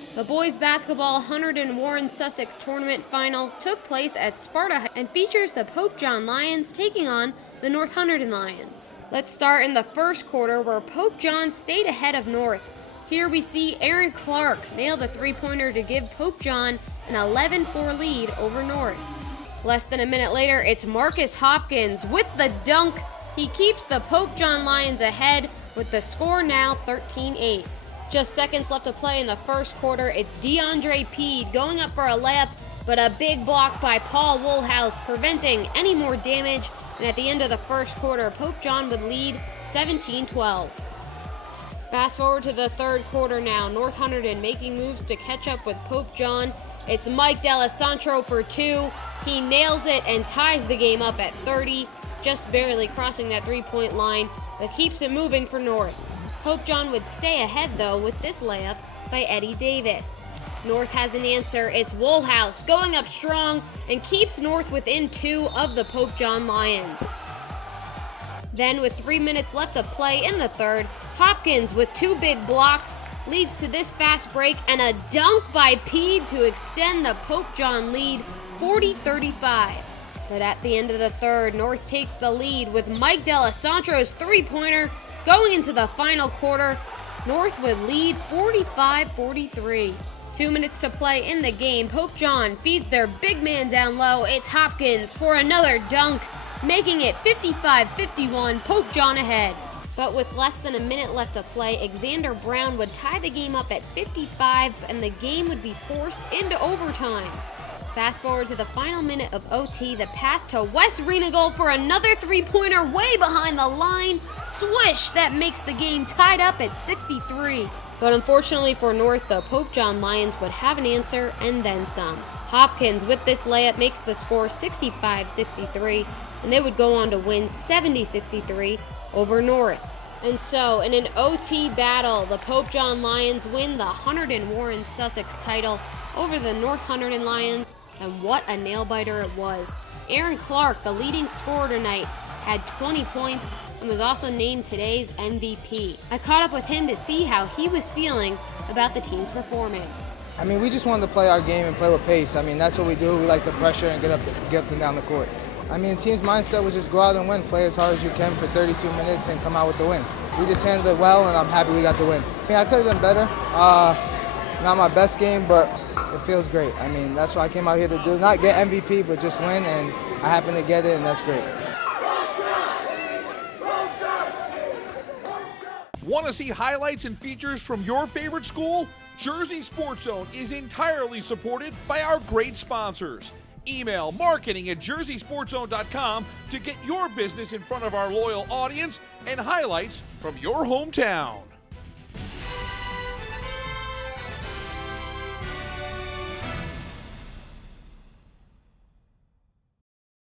The boys basketball Hunterdon Warren Sussex tournament final took place at Sparta and features the Pope John Lions taking on the North Hunterdon Lions. Let's start in the first quarter where Pope John stayed ahead of North. Here we see Aaron Clark nail the three-pointer to give Pope John an 11-4 lead over North. Less than a minute later, it's Marcus Hopkins with the dunk. He keeps the Pope John Lions ahead with the score now 13-8. Just seconds left to play in the first quarter. It's DeAndre Peed going up for a layup, but a big block by Paul Woolhouse preventing any more damage. And at the end of the first quarter, Pope John would lead 17-12. Fast forward to the third quarter now. North Hunterdon making moves to catch up with Pope John. It's Mike D'Alessandro for two. He nails it and ties the game up at 30, just barely crossing that three-point line, but keeps it moving for North. Pope John would stay ahead, though, with this layup by Eddie Davis. North has an answer. It's Woolhouse going up strong and keeps North within two of the Pope John Lions. Then, with 3 minutes left to play in the third, Hopkins with two big blocks leads to this fast break and a dunk by Peed to extend the Pope John lead 40-35. But at the end of the third, North takes the lead with Mike D'Alessandro's three-pointer. Going into the final quarter, North would lead 45-43. 2 minutes to play in the game. Pope John feeds their big man down low. It's Hopkins for another dunk, making it 55-51, Pope John ahead. But with less than a minute left to play, Xander Brown would tie the game up at 55, and the game would be forced into overtime. Fast forward to the final minute of OT, the pass to Wes Renegal for another three-pointer way behind the line. Swish, that makes the game tied up at 63. But unfortunately for North, the Pope John Lions would have an answer and then some. Hopkins with this layup makes the score 65-63, and they would go on to win 70-63 over North. And so, in an OT battle, the Pope John Lions win the Hunterdon Warren Sussex title over the North Hunterdon Lions, and what a nail-biter it was. Aaron Clark, the leading scorer tonight, had 20 points and was also named today's MVP. I caught up with him to see how he was feeling about the team's performance. I mean, we just wanted to play our game and play with pace. I mean, that's what we do. We like to pressure and get up and down the court. I mean, the team's mindset was just go out and win, play as hard as you can for 32 minutes and come out with the win. We just handled it well, and I'm happy we got the win. I mean, I could have done better. Not my best game, but it feels great. I mean, that's what I came out here to do. Not get MVP, but just win, and I happen to get it, and that's great. Want to see highlights and features from your favorite school? Jersey Sports Zone is entirely supported by our great sponsors. Email marketing@jerseysportszone.com to get your business in front of our loyal audience and highlights from your hometown.